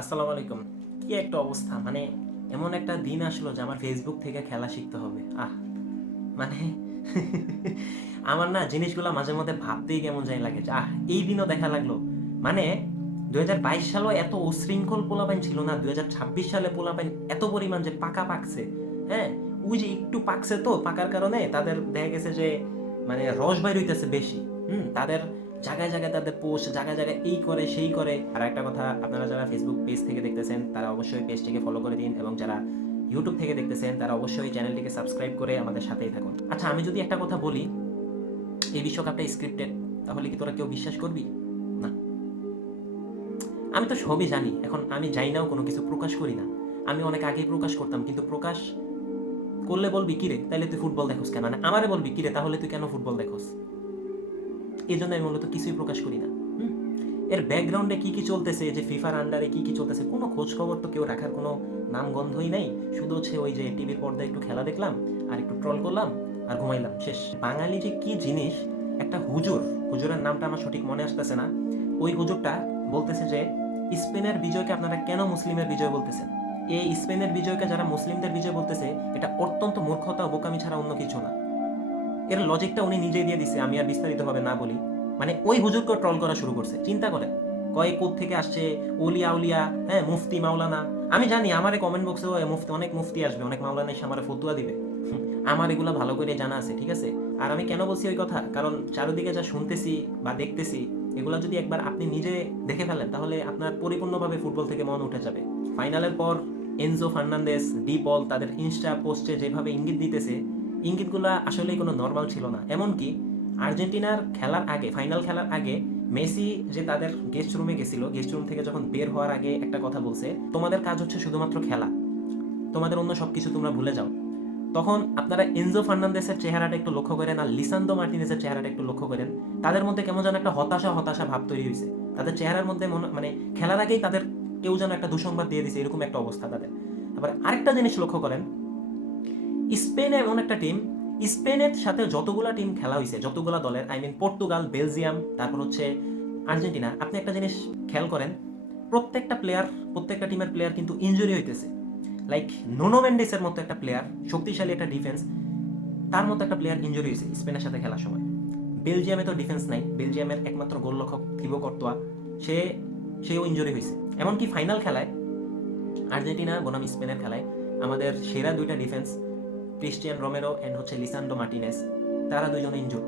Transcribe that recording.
আসসালামু আলাইকুম। কি একটা অবস্থা, মানে এমন একটা দিন আসলো যে আমার ফেসবুক থেকে খেলা শিখতে হবে। মানে আমার না জিনিসগুলো মাঝে মধ্যে ভাবতেই কেমন জানি লাগে যে এই দিনও দেখা লাগলো। মানে 2022 সালেও এত উশৃঙ্খল পোলাপাইন ছিল না, 2026 সালে পোলাপাইন এত পরিমাণ যে পাকা পাকছে। হ্যাঁ, ওই যে একটু পাকছে, তো পাকার কারণে তাদের দেখা গেছে যে মানে রস বাইর হইতেছে বেশি। তাদের জায়গায় জায়গায় তাদের পোস্ট, জায়গায় জায়গায় এই করে সেই করে। আর একটা কথা, আপনারা যারা ফেসবুক পেজ থেকে দেখতেছেন তারা অবশ্যই পেজটিকে ফলো করে দিন, এবং যারা ইউটিউব থেকে দেখতেছেন তারা অবশ্যই চ্যানেলটিকে সাবস্ক্রাইব করে আমাদের সাথেই থাকুন। আচ্ছা, আমি যদি একটা কথা বলি, এই বিশ্বকাপটা স্ক্রিপ্টেড, তাহলে কি তোরা কেউ বিশ্বাস করবি? না। আমি তো সবই জানি, এখন আমি জানি নাও কোনো কিছু প্রকাশ করি না। আমি অনেক আগেই প্রকাশ করতাম, কিন্তু প্রকাশ করলে বলবি কিরে তাইলে তুই ফুটবল দেখোস কেন, মানে আমারে বলবি কিরে তাহলে তুই কেন ফুটবল দেখোস। এই জন্য আমি মূলত কিছুই প্রকাশ করি না। এর ব্যাকগ্রাউন্ডে কি কি চলতেছে, যে ফিফার আন্ডারে কি কি চলতেছে, কোনো খোঁজ খবর তো কেউ রাখার কোনো নাম গন্ধই নাই। শুধু হচ্ছে ওই যে টিভির পর্দায় একটু খেলা দেখলাম, আর একটু ট্রল করলাম, আর ঘুমাইলাম, শেষ। বাঙালি যে কি জিনিস, একটা হুজুরের নামটা আমার সঠিক মনে আসতেছে না, ওই হুজুরটা বলতেছে যে স্পেনের বিজয়কে আপনারা কেন মুসলিমের বিজয় বলতেছেন। এই স্পেনের বিজয়কে যারা মুসলিমদের বিজয় বলতেছে, এটা অত্যন্ত মূর্খতা ও বোকামি ছাড়া অন্য কিছু না। এর লজিকটা উনি নিজেই দিয়ে দিচ্ছে, আমি আর বিস্তারিতভাবে না বলি। মানে ওই হুজুরকে ট্রল করা শুরু করছে, চিন্তা করেন কয় কোথ থেকে আসছে। ওলিয়া উলিয়া, হ্যাঁ, মুফতি মাওলানা। আমি জানি আমার কমেন্ট বক্সেও মুফতি, অনেক মুফতি আসবে, অনেক মাওলানা এসে আমার ফতুয়া দিবে। আমার এগুলো ভালো করে জানা আছে, ঠিক আছে। আর আমি কেন বলছি ওই কথা, কারণ চারিদিকে যা শুনতেছি বা দেখতেছি, এগুলো যদি একবার আপনি নিজে দেখে ফেলেন তাহলে আপনার পরিপূর্ণভাবে ফুটবল থেকে মন উঠে যাবে। ফাইনালের পর এনজো ফার্নান্দেস, ডি পল তাদের ইনস্টা পোস্টে যেভাবে ইঙ্গিত দিতেছে, ইঙ্গিতগুলো আসলেই কোনো নর্মাল ছিল না। এমনকি আর্জেন্টিনার খেলার আগে, ফাইনাল খেলার আগে, মেসি যে তাদের গেস্ট রুমে গেছিল, গেস্ট রুম থেকে যখন বের হওয়ার আগে একটা কথা বলছে, তোমাদের কাজ হচ্ছে শুধুমাত্র খেলা, তোমাদের অন্য সবকিছু তোমরা ভুলে যাও। তখন আপনারা এনজো ফার্নান্দেসের চেহারাটা একটু লক্ষ্য করেন, আর লিসান্দ্রো মার্টিনেজের চেহারাটা একটু লক্ষ্য করেন। তাদের মধ্যে কেমন যেন একটা হতাশা হতাশা ভাব তৈরি হয়েছে। তাদের চেহারার মধ্যে মানে খেলার আগেই তাদের কেউ যেন একটা দুঃসংবাদ দিয়ে দিছে, এরকম একটা অবস্থা তাদের। তারপরে আরেকটা জিনিস লক্ষ্য করেন, স্পেন এমন একটা টিম, স্পেনের সাথে যতগুলা টিম খেলা হয়েছে, যতগুলা দলের, আই মিন পর্তুগাল, বেলজিয়াম, তারপর হচ্ছে আর্জেন্টিনা, আপনি একটা জিনিস খেয়াল করেন, প্রত্যেকটা টিমের প্লেয়ার কিন্তু ইনজুরি হইতেছে। লাইক নুনো মেন্ডেসের মতো একটা প্লেয়ার, শক্তিশালী একটা ডিফেন্স, তার মতো একটা প্লেয়ার ইনজুরি হয়েছে স্পেনের সাথে খেলার সময়। বেলজিয়ামে তো ডিফেন্স নাই, বেলজিয়ামের একমাত্র গোলরক্ষক থিবো কর্তোয়া, সে সেও ইনজুরি হয়েছে। এমনকি ফাইনাল খেলায় আর্জেন্টিনা বনাম স্পেনের খেলায় আমাদের সেরা দুইটা ডিফেন্স, ক্রিস্টিয়ান রোমেরো এন্ড হচ্ছে লিসান্ড্রো মার্টিনেস, তারা দুইজনে ইনজুর্ড।